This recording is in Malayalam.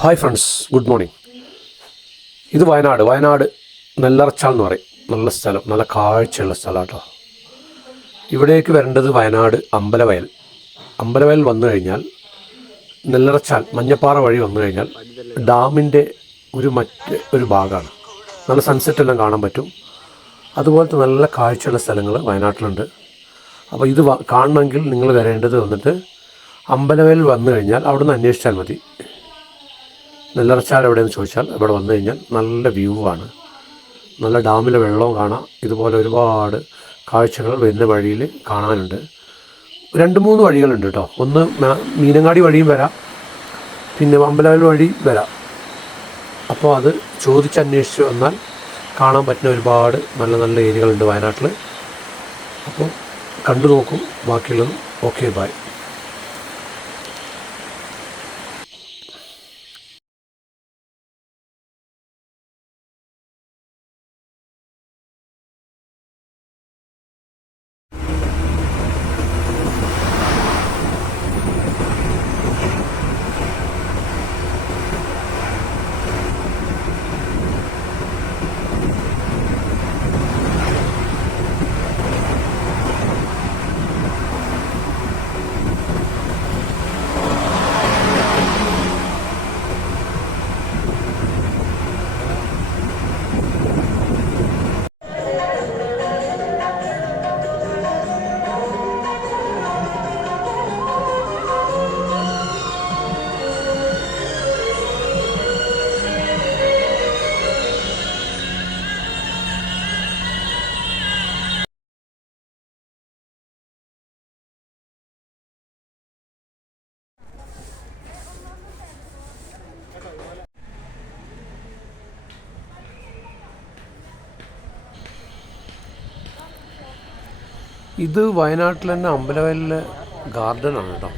Hi friends, good morning. ഇത് വയനാട് നെല്ലറച്ചാൽ എന്ന് പറയും. നല്ല സ്ഥലം, നല്ല കാഴ്ചയുള്ള സ്ഥലം കേട്ടോ. ഇവിടേക്ക് വരേണ്ടത് വയനാട് അമ്പലവയൽ വന്നു കഴിഞ്ഞാൽ നെല്ലറച്ചാൽ മഞ്ഞപ്പാറ വഴി വന്നു കഴിഞ്ഞാൽ ഡാമിൻ്റെ ഒരു ഭാഗമാണ്. നല്ല സൺസെറ്റ് എല്ലാം കാണാൻ പറ്റും. അതുപോലത്തെ നല്ല കാഴ്ചയുള്ള സ്ഥലങ്ങൾ വയനാട്ടിലുണ്ട്. അപ്പോൾ ഇത് കാണണമെങ്കിൽ നിങ്ങൾ വരേണ്ടത് വന്നിട്ട് അമ്പലവയൽ വന്നു കഴിഞ്ഞാൽ അവിടെ നിന്ന് അന്വേഷിച്ചാൽ മതി. നെല്ലറച്ചാൽ എവിടെയെന്ന് ചോദിച്ചാൽ ഇവിടെ വന്നു കഴിഞ്ഞാൽ നല്ല വ്യൂ ആണ്. നല്ല ഡാമിലെ വെള്ളവും കാണാം. ഇതുപോലെ ഒരുപാട് കാഴ്ചകൾ വരുന്ന വഴിയിൽ കാണാനുണ്ട്. 2-3 വഴികളുണ്ട് കേട്ടോ. ഒന്ന് മീനങ്ങാടി വഴിയും വരാം, പിന്നെ അമ്പലവയൽ വഴി വരാം. അപ്പോൾ അത് ചോദിച്ചന്വേഷിച്ച് വന്നാൽ കാണാൻ പറ്റുന്ന ഒരുപാട് നല്ല നല്ല ഏരിയകളുണ്ട് വയനാട്ടിൽ. അപ്പോൾ കണ്ടു നോക്കും. ബാക്കിയുള്ളതും ഓക്കെ, ബൈ. ഇത് വയനാട്ടിൽ തന്നെ അമ്പലവയലിലെ ഗാർഡനാണ് കേട്ടോ.